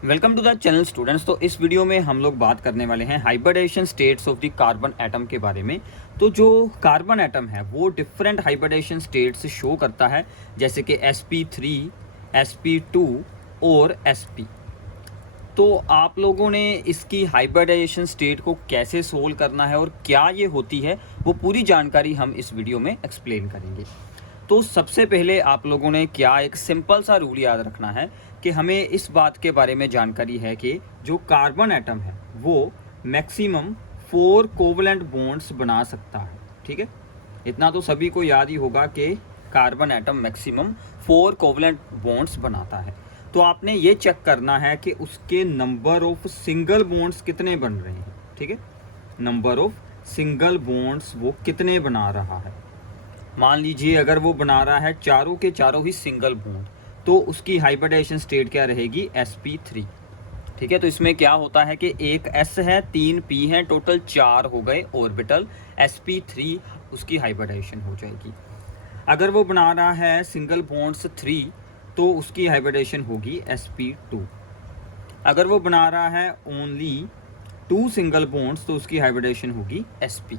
Welcome to the channel students. तो इस video में हम लोग बात करने वाले हैं hybridisation states of the carbon atom के बारे में। तो जो कार्बन एटम है वो डिफरेंट हाइब्रिडेशन स्टेट्स शो करता है, जैसे कि sp3, sp2 और sp। तो आप लोगों ने इसकी हाइब्रिडाइजेशन स्टेट को कैसे सोल्व करना है और क्या ये होती है, वो पूरी जानकारी हम इस वीडियो में एक्सप्लेन करेंगे। तो सबसे पहले आप लोगों ने क्या एक सिंपल सा रूल याद रखना है कि हमें इस बात के बारे में जानकारी है कि जो कार्बन एटम है वो मैक्सिमम 4 कोवलेंट बॉन्ड्स बना सकता है। ठीक है, इतना तो सभी को याद ही होगा कि carbon atom maximum 4 covalent bonds बनाता है। तो आपने ये चेक करना है कि उसके नंबर ऑफ सिंगल बॉन्ड्स कितने बन रहे हैं। ठीक है, नंबर ऑफ सिंगल बॉन्ड्स वो कितने बना रहा है। मान लीजिए अगर वो बना रहा है चारों के चारों ही सिंगल बॉन्ड, तो उसकी हाइब्रिडेशन स्टेट क्या रहेगी, sp3। ठीक है, तो इसमें क्या होता है कि एक s है, 3 p है, टोटल 4 हो गए ऑर्बिटल। sp3 उसकी हाइब्रिडेशन हो जाएगी। अगर वो बना रहा है सिंगल बॉन्ड्स 3, तो उसकी हाइब्रिडेशन होगी sp2। अगर वो बना रहा है ओनली 2 सिंगल बॉन्ड्स, तो उसकी हाइब्रिडेशन होगी sp।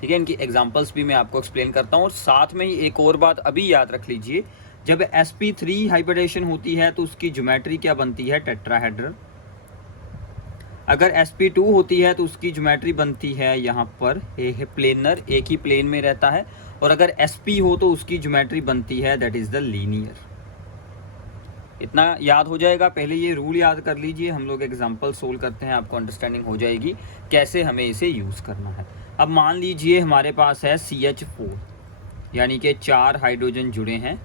ठीक है, इनकी एग्जांपल्स भी मैं आपको एक्सप्लेन करता हूँ। और साथ में ही एक और बात अभी याद रख लीजिए, जब sp3 हाइब्रिडेशन होती है तो उसकी ज्योमेट्री क्या बनती है, टेट्राहेड्रल। अगर sp2 होती है तो उसकी ज्योमेट्री बनती है यहाँ पर प्लेनर, एक ही प्लेन में रहता है। और अगर sp हो तो उसकी ज्योमेट्री बनती है दैट इज द लीनियर। इतना याद हो जाएगा। पहले ये रूल याद कर लीजिए, हम लोग एग्जांपल सोल्व करते हैं, आपको अंडरस्टैंडिंग हो जाएगी कैसे हमें इसे यूज़ करना है। अब मान लीजिए हमारे पास है CH4, यानी कि 4 हाइड्रोजन जुड़े हैं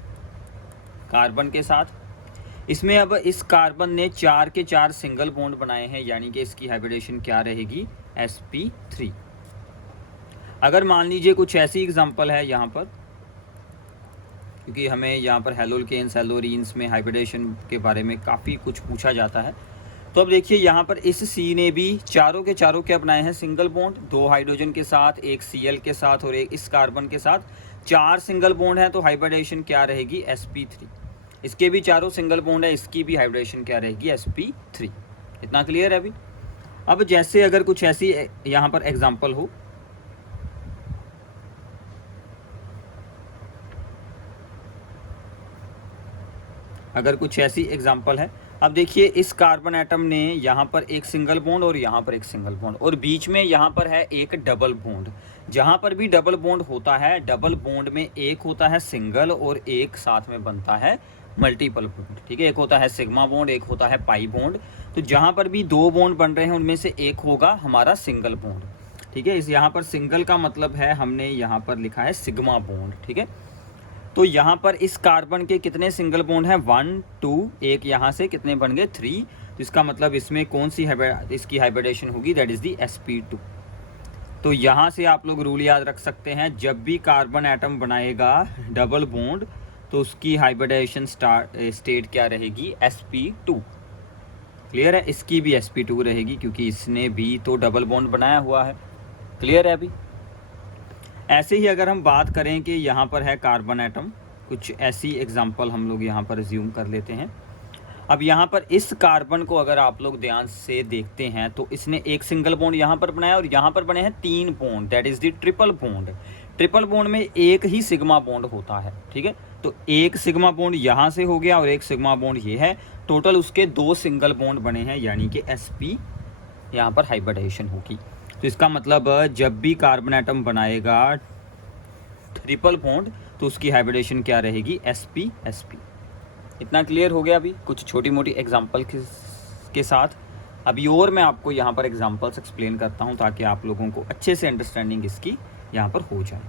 कार्बन के साथ। इसमें अब इस कार्बन ने 4 के 4 सिंगल बॉन्ड बनाए हैं, यानी कि इसकी हाइब्रिडेशन क्या रहेगी, sp3। अगर मान लीजिए कुछ ऐसी एग्जांपल है यहाँ पर, क्योंकि हमें यहाँ पर हेलोल्केन्स हेलोरीन्स में हाइब्रिडेशन के बारे में काफ़ी कुछ पूछा जाता है। तो अब देखिए यहाँ पर इस C ने भी चारों के चारों क्या बनाए हैं, सिंगल बॉन्ड, 2 हाइड्रोजन के साथ, एक Cl के साथ और एक इस कार्बन के साथ। 4 सिंगल बॉन्ड है तो हाइब्रिडेशन क्या रहेगी, sp3। इसके भी चारों सिंगल बॉन्ड है, इसकी भी हाइब्रिडेशन क्या रहेगी, sp3। इतना क्लियर है अभी। अब जैसे अगर कुछ ऐसी यहाँ पर एग्जाम्पल हो, अगर कुछ ऐसी एग्जाम्पल है, अब देखिए इस कार्बन एटम ने यहाँ पर एक सिंगल बॉन्ड और यहाँ पर एक सिंगल बॉन्ड, और बीच में यहाँ पर है एक डबल बॉन्ड। जहाँ पर भी डबल बॉन्ड होता है, डबल बॉन्ड में एक होता है सिंगल और एक साथ में बनता है मल्टीपल बॉन्ड। ठीक है, एक होता है सिग्मा बॉन्ड, एक होता है पाई बॉन्ड। तो जहाँ पर भी 2 बॉन्ड बन रहे हैं उनमें से एक होगा हमारा सिंगल बॉन्ड। ठीक है, इस यहाँ पर सिंगल का मतलब है, हमने यहाँ पर लिखा है सिग्मा बॉन्ड। ठीक है, तो यहाँ पर इस कार्बन के कितने सिंगल बॉन्ड हैं, 1 2, एक यहाँ से कितने बन गए, 3। तो इसका मतलब इसमें कौन सी इसकी हाइब्रिडेशन होगी, दैट इज दी sp2। तो यहाँ से आप लोग रूल याद रख सकते हैं, जब भी कार्बन एटम बनाएगा डबल बॉन्ड तो उसकी हाइब्रिडेशन स्टेट क्या रहेगी, sp2। क्लियर है, इसकी भी sp2 रहेगी क्योंकि इसने भी तो डबल बॉन्ड बनाया हुआ है। क्लियर है अभी। ऐसे ही अगर हम बात करें कि यहाँ पर है कार्बन एटम, कुछ ऐसी एग्जांपल हम लोग यहाँ पर ज्यूम कर लेते हैं। अब यहाँ पर इस कार्बन को अगर आप लोग ध्यान से देखते हैं तो इसने एक सिंगल बॉन्ड यहाँ पर बनाया और यहाँ पर बने हैं 3 bond, that is the triple bond. Triple bond में एक ही सिग्मा बॉन्ड होता है। ठीक है, तो एक सिग्मा बॉन्ड यहाँ से हो गया और एक सिग्मा बॉन्ड ये है, टोटल उसके 2 सिंगल बॉन्ड बने हैं, यानी कि sp यहाँ पर हाइब्रिडेशन होगी। तो इसका मतलब जब भी कार्बन एटम बनाएगा ट्रिपल बॉन्ड तो उसकी हाइब्रिडेशन क्या रहेगी, sp। इतना क्लियर हो गया अभी कुछ छोटी मोटी एग्जांपल के साथ। अभी और मैं आपको यहाँ पर एग्जांपल्स एक्सप्लेन करता हूँ ताकि आप लोगों को अच्छे से अंडरस्टैंडिंग इसकी यहाँ पर हो जाए।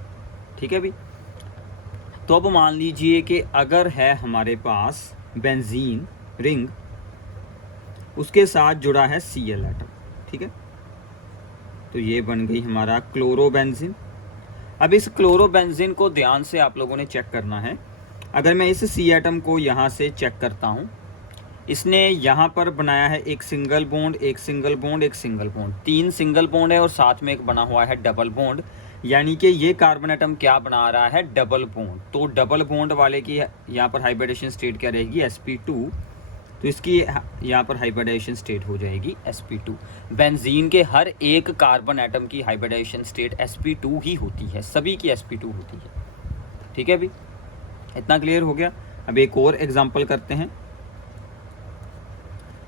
ठीक है अभी। तो अब मान लीजिए कि अगर है हमारे पास बेंजीन रिंग, उसके साथ जुड़ा है Cl एटम। ठीक है, तो ये बन गई हमारा क्लोरोबेंजीन। अब इस क्लोरोबेंजीन को ध्यान से आप लोगों ने चेक करना है। अगर मैं इस C एटम को यहाँ से चेक करता हूँ, इसने यहाँ पर बनाया है एक सिंगल बॉन्ड, एक सिंगल बॉन्ड, एक सिंगल बॉन्ड, 3 सिंगल बॉन्ड है और साथ में एक बना हुआ है डबल बॉन्ड, यानी कि ये कार्बन एटम क्या बना रहा है, डबल बॉन्ड। तो डबल बॉन्ड वाले की यहाँ पर हाइब्रिडेशन स्टेट क्या रहेगी, sp2। तो तो इसकी यहाँ पर हाइब्रिडाइजेशन स्टेट हो जाएगी sp2। बेंजीन के हर एक कार्बन एटम की हाइब्रिडाइजेशन स्टेट sp2 ही होती है, सभी की sp2 होती है। ठीक है, अभी इतना क्लियर हो गया। अब एक और एग्जांपल करते हैं।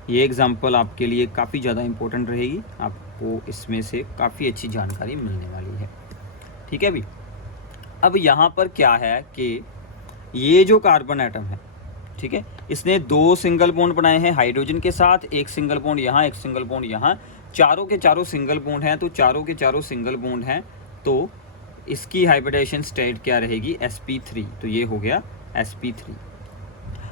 ये एग्जांपल आपके लिए काफ़ी ज़्यादा इम्पोर्टेंट रहेगी, आपको इसमें से काफ़ी अच्छी जानकारी मिलने वाली है। ठीक है, अभी अब यहाँ पर क्या है कि ये जो कार्बन एटम है, ठीक है, इसने 2 सिंगल बॉन्ड बनाए हैं हाइड्रोजन के साथ, एक सिंगल बॉन्ड यहाँ, एक सिंगल बॉन्ड यहाँ, चारों के चारों सिंगल बॉन्ड हैं, तो चारों के चारों सिंगल बॉन्ड हैं, तो इसकी हाइब्रिडाइजेशन स्टेट क्या रहेगी, sp3। तो ये हो गया sp3।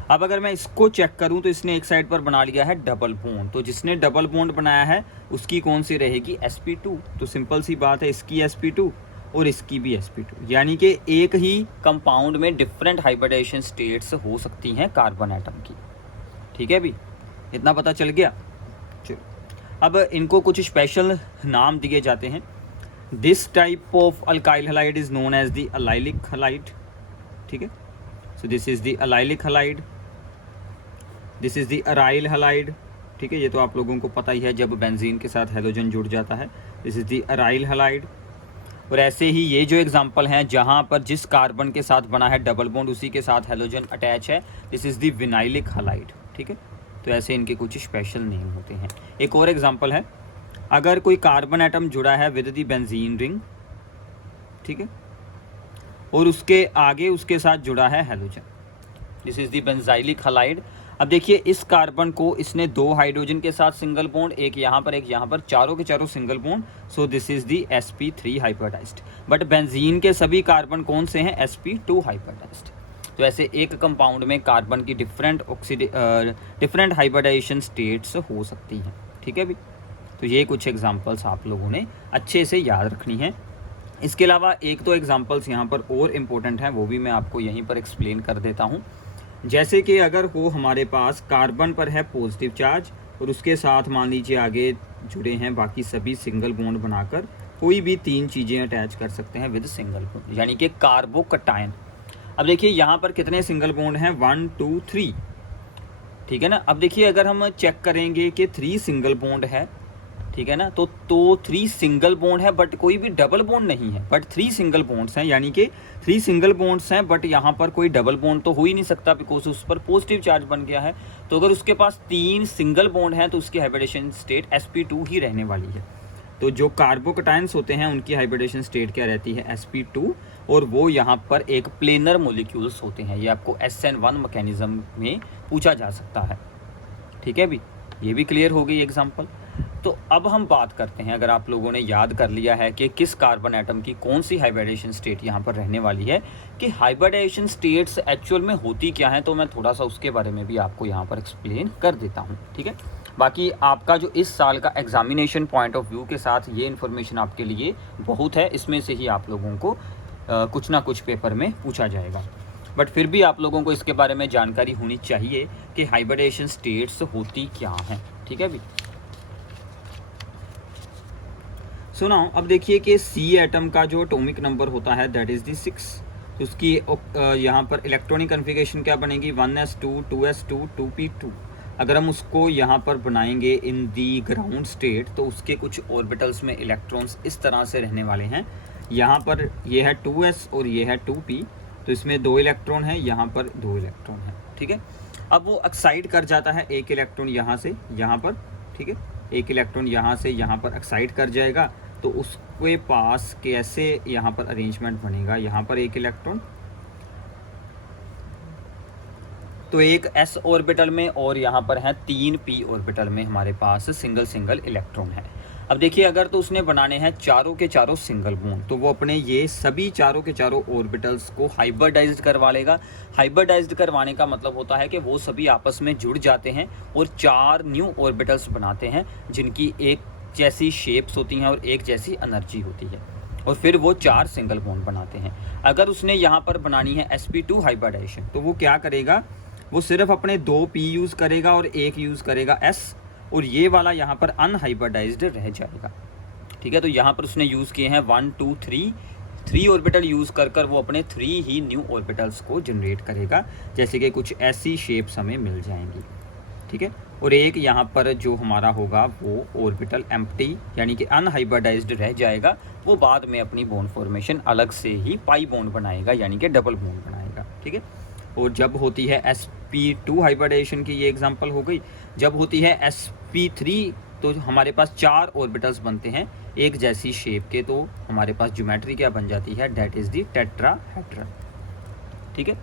अब अगर मैं इसको चेक करूं तो इसने एक साइड पर बना लिया है डबल बॉन्ड, तो जिसने डबल बॉन्ड बनाया है उसकी कौन सी रहेगी, sp2। तो सिंपल सी बात है, इसकी sp2 और इसकी भी sp2, यानी कि एक ही कंपाउंड में डिफरेंट हाइब्रिडाइजेशन स्टेट्स हो सकती हैं कार्बन एटम की। ठीक है, भी इतना पता चल गया। चलो, अब इनको कुछ स्पेशल नाम दिए जाते हैं। This type of alkyl halide is known as the allylic halide. ठीक है, so this is the allylic halide, this is the aryl halide. ठीक है, ये तो आप लोगों को पता ही है, जब बेंजीन के साथ हैलोजन जुड़ जाता है, this is the aryl halide. और ऐसे ही ये जो एग्जांपल हैं जहाँ पर जिस कार्बन के साथ बना है डबल बॉन्ड उसी के साथ हैलोजन अटैच है, this is the vinylic halide. ठीक है, तो ऐसे इनके कुछ स्पेशल नेम होते हैं। एक और एग्जांपल है, अगर कोई कार्बन एटम जुड़ा है विद द बेंजीन रिंग, ठीक है, और उसके आगे उसके साथ जुड़ा है halogen, this is the benzylic halide. अब देखिए, इस कार्बन को इसने 2 हाइड्रोजन के साथ सिंगल बॉन्ड, एक यहाँ पर एक यहाँ पर, चारों के चारों single bond, so this is the sp3 hybridised. But benzene के सभी कार्बन कौन से हैं, sp2 हाइब्रिडाइज्ड। तो ऐसे एक कंपाउंड में कार्बन की डिफरेंट हाइब्रिडाइजेशन स्टेट्स हो सकती हैं। ठीक है भी, तो ये कुछ एग्जांपल्स आप लोगों ने अच्छे से याद रखनी है। इसके अलावा एक दो एग्जांपल्स यहाँ पर और इम्पोर्टेंट हैं, वो भी मैं आपको यहीं पर एक्सप्लेन कर देता हूँ। जैसे कि अगर हो हमारे पास कार्बन पर है पॉजिटिव चार्ज और उसके साथ मान लीजिए आगे जुड़े हैं बाकी सभी सिंगल बॉन्ड बनाकर कोई भी 3 चीज़ें अटैच कर सकते हैं विद सिंगल बॉन्ड, यानी कि कार्बोकटायन। अब देखिए यहाँ पर कितने सिंगल बॉन्ड हैं, 1 2 3। ठीक है ना। अब देखिए अगर हम चेक करेंगे कि 3 सिंगल बॉन्ड है, ठीक है ना, तो 3 सिंगल बॉन्ड है बट कोई भी डबल बॉन्ड नहीं है, बट 3 सिंगल बॉन्ड्स हैं, यानी कि 3 सिंगल बॉन्ड्स हैं बट यहाँ पर कोई डबल बॉन्ड तो हो ही नहीं सकता बिकॉज उस पर पॉजिटिव चार्ज बन गया है। तो अगर उसके पास 3 सिंगल बॉन्ड हैं तो उसकी हाइब्रिडेशन स्टेट sp2 ही रहने वाली है। तो जो कार्बोकटायंस होते हैं उनकी हाइब्रिडेशन स्टेट क्या रहती है, sp2, और वो यहाँ पर एक प्लेनर मोलिक्यूल्स होते हैं। ये आपको SN1 मैकेनिज्म में पूछा जा सकता है। ठीक है भी, ये भी क्लियर हो गई एग्जाम्पल। तो अब हम बात करते हैं, अगर आप लोगों ने याद कर लिया है कि किस कार्बन एटम की कौन सी हाइब्रिडेशन स्टेट यहाँ पर रहने वाली है, कि हाइब्रिडेशन स्टेट्स एक्चुअल में होती क्या है, तो मैं थोड़ा सा उसके बारे में भी आपको यहाँ पर एक्सप्लेन कर देता हूँ। ठीक है, बाकी आपका जो इस साल का एग्जामिनेशन पॉइंट ऑफ व्यू के साथ ये इन्फॉर्मेशन आपके लिए बहुत है, इसमें से ही आप लोगों को कुछ ना कुछ पेपर में पूछा जाएगा। बट फिर भी आप लोगों को इसके बारे में जानकारी होनी चाहिए कि हाइब्रिडेशन स्टेट्स होती क्या हैं। ठीक है भी, सुना। अब देखिए कि C एटम का जो एटॉमिक नंबर होता है दैट इज़ दी 6। तो उसकी यहाँ पर इलेक्ट्रॉनिक कन्फिगरेशन क्या बनेगी, 1s2 2s2 2p2। अगर हम उसको यहाँ पर बनाएंगे इन दी ग्राउंड स्टेट तो उसके कुछ ऑर्बिटल्स में इलेक्ट्रॉन्स इस तरह से रहने वाले हैं। यहाँ पर ये है 2s और ये है 2p, तो इसमें 2 इलेक्ट्रॉन है, यहाँ पर 2 इलेक्ट्रॉन है। ठीक है, अब वो एक्साइट कर जाता है एक इलेक्ट्रॉन यहाँ से यहाँ पर। ठीक है, एक इलेक्ट्रॉन यहाँ से यहाँ पर एक्साइट कर जाएगा, तो उसके पास कैसे यहाँ पर अरेंजमेंट बनेगा, यहाँ पर एक इलेक्ट्रॉन तो एक s ऑर्बिटल में, और यहाँ पर है 3 p ऑर्बिटल में हमारे पास सिंगल इलेक्ट्रॉन है। अब देखिए अगर तो उसने बनाने हैं चारों के चारों सिंगल बॉन्ड, तो वो अपने ये सभी चारों के चारों ऑर्बिटल्स को हाइब्रिडाइज्ड करवा लेगा। हाइब्रिडाइज्ड करवाने का मतलब होता है कि वो सभी आपस में जुड़ जाते हैं और 4 न्यू ऑर्बिटल्स बनाते हैं जिनकी एक जैसी शेप्स होती हैं और एक जैसी एनर्जी होती है, और फिर वो 4 सिंगल बॉन्ड बनाते हैं। अगर उसने यहाँ पर बनानी है sp2 हाइब्रिडाइजेशन, तो वो क्या करेगा, वो सिर्फ अपने 2 p यूज़ करेगा और 1 यूज़ करेगा s, और ये वाला यहाँ पर अनहाइब्रिडाइज्ड रह जाएगा। ठीक है, तो यहाँ पर उसने यूज़ किए हैं 1 2 3 ऑर्बिटल यूज़ कर वो अपने 3 ही न्यू ऑर्बिटल्स को जनरेट करेगा, जैसे कि कुछ ऐसी शेप्स हमें मिल जाएंगी। ठीक है। और एक यहाँ पर जो हमारा होगा वो ऑर्बिटल एम्प्टी यानी कि अनहाइब्रिडाइज्ड रह जाएगा, वो बाद में अपनी बॉन्ड फॉर्मेशन अलग से ही पाई बॉन्ड बनाएगा यानी कि डबल बॉन्ड बनाएगा, ठीक है। और जब होती है sp2 हाइब्रिडाइजेशन की ये एग्जांपल हो गई। जब होती है sp3 तो हमारे पास 4 ऑर्बिटल्स बनते हैं एक जैसी शेप के, तो हमारे पास ज्योमेट्री क्या बन जाती है, डेट इज़ दी टेट्राहेड्रन, ठीक है।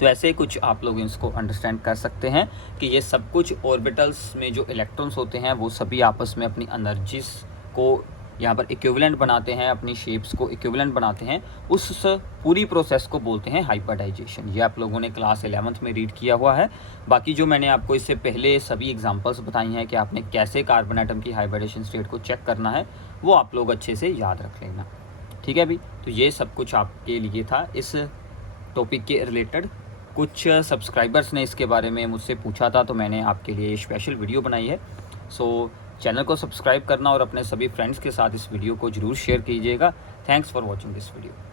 तो ऐसे कुछ आप लोग इसको अंडरस्टैंड कर सकते हैं कि ये सब कुछ ऑर्बिटल्स में जो इलेक्ट्रॉन्स होते हैं वो सभी आपस में अपनी एनर्जीज को यहाँ पर इक्विवेलेंट बनाते हैं, अपनी शेप्स को इक्विवेलेंट बनाते हैं। उस पूरी प्रोसेस को बोलते हैं हाइब्रिडाइजेशन। ये आप लोगों ने क्लास 11th में रीड किया हुआ है। बाकी जो मैंने आपको इससे पहले सभी एग्जांपल्स बताई हैं कि आपने कैसे कार्बन एटम की हाइब्रिडेशन स्टेट को चेक करना है, वो आप लोग अच्छे से याद रख लेना, ठीक है। अभी तो ये सब कुछ आपके लिए था इस टॉपिक के रिलेटेड। कुछ सब्सक्राइबर्स ने इसके बारे में मुझसे पूछा था, तो मैंने आपके लिए स्पेशल वीडियो बनाई है। सो चैनल को सब्सक्राइब करना और अपने सभी फ्रेंड्स के साथ इस वीडियो को ज़रूर शेयर कीजिएगा। Thanks for watching this video.